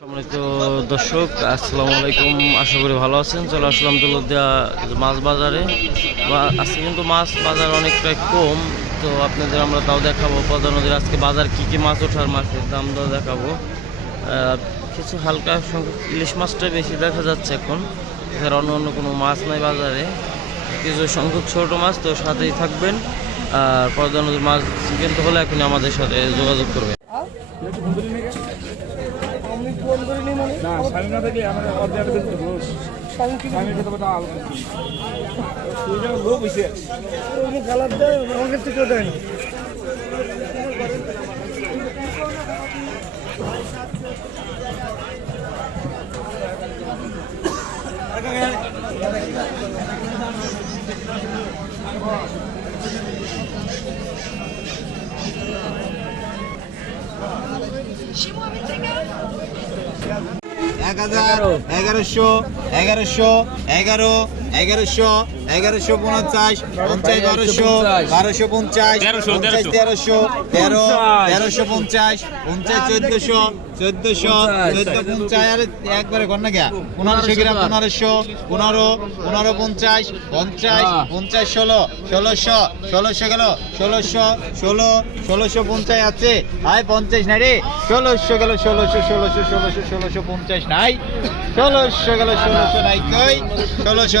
সম্মানিত দর্শক, আসসালামু আলাইকুম। আশা করি ভালো আছেন। চলে আসলাম দৌলতদিয়া মাছ বাজারে। আজকে কিন্তু মাছ বাজার অনেকটাই কম। তো আপনাদের আমরা তাও দেখাবো পদ্মা নদীর আজকে বাজার কি কি মাছ ওঠার মাছের দাম দর দেখাবো। কিছু হালকা সংখ্যক ইলিশ মাছটা বেশি দেখা যাচ্ছে এখন। এছাড়া অন্য অন্য কোনো মাছ নাই বাজারে। কিছু সংখ্যক ছোট মাছ তো সাথেই থাকবেন। আর পদ্মা নদীর মাছ কিনতে হলে এখনই আমাদের সাথে যোগাযোগ করবেন। না স্বামী না থাকলে আমার অর্ধেক দেবো স্বামীর কথা বলতে আলো লোক হয়েছে কালার দেয় আমাকে থেকে দেয় না এক হাজার এগারোশো এগারোশো এগারো এগারোশো এগারোশো পঞ্চাশ পঞ্চাশ বারোশো বারোশো পঞ্চাশ পঞ্চাশ তেরোশো। তেরো তেরোশো পঞ্চাশ পঞ্চাশ চোদ্দশো চোদ্দশো চোদ্দ পঞ্চাশ আরে একবারে কর না গিয়া। পনেরোশো গ্রাম পনেরোশো পনেরো পনেরো পঞ্চাশ পঞ্চাশ পঞ্চাশ ষোলো ষোলোশো ষোলোশো গেল ষোলোশো ষোলো ষোলোশো পঞ্চাশ আছে। আয় পঞ্চাশ নাই রে। ষোলোশো গেল ষোলোশো ষোলোশো ষোলোশো ষোলোশো পঞ্চাশ নাই। ষোলোশো গেল ষোলোশো নাই কই? ষোলোশো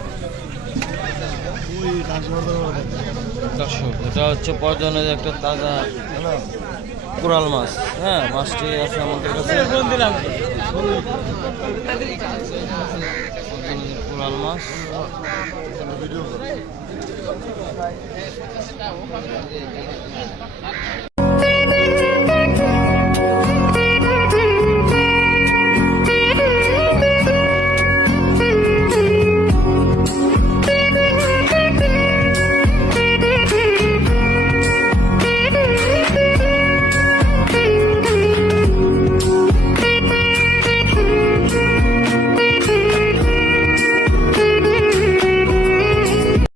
দর্শক, এটা হচ্ছে পর্যনের একটা তাজা কোরাল মাছ। হ্যাঁ মাছটি আছে আমাদের কাছে। কোরাল মাছ।